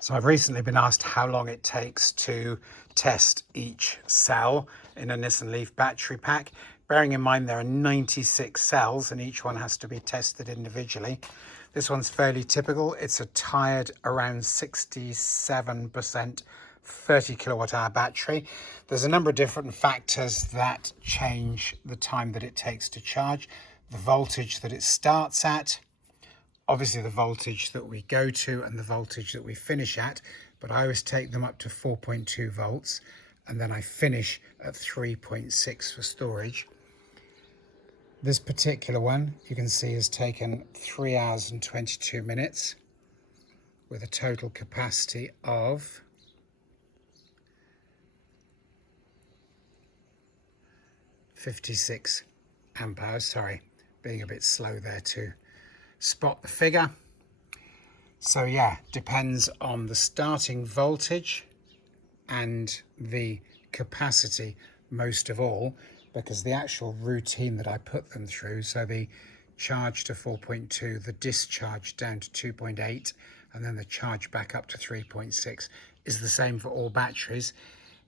So I've recently been asked how long it takes to test each cell in a Nissan Leaf battery pack. Bearing in mind there are 96 cells and each one has to be tested individually. This one's fairly typical. It's a tired around 67% 30 kilowatt hour battery. There's a number of different factors that change the time that it takes to charge. The voltage that it starts at, obviously the voltage that we go to and the voltage that we finish at, but I always take them up to 4.2 volts and then I finish at 3.6 for storage. This particular one you can see has taken 3 hours and 22 minutes with a total capacity of 56 amp hours. Sorry, being a bit slow there to spot the figure. So yeah, depends on the starting voltage and the capacity most of all, because the actual routine that I put them through, so the charge to 4.2, the discharge down to 2.8, and then the charge back up to 3.6 is the same for all batteries.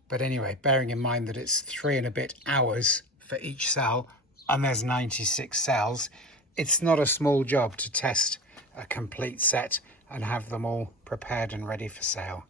But anyway, bearing in mind that it's 3 and a bit hours for each cell and there's 96 cells, it's not a small job to test a complete set and have them all prepared and ready for sale.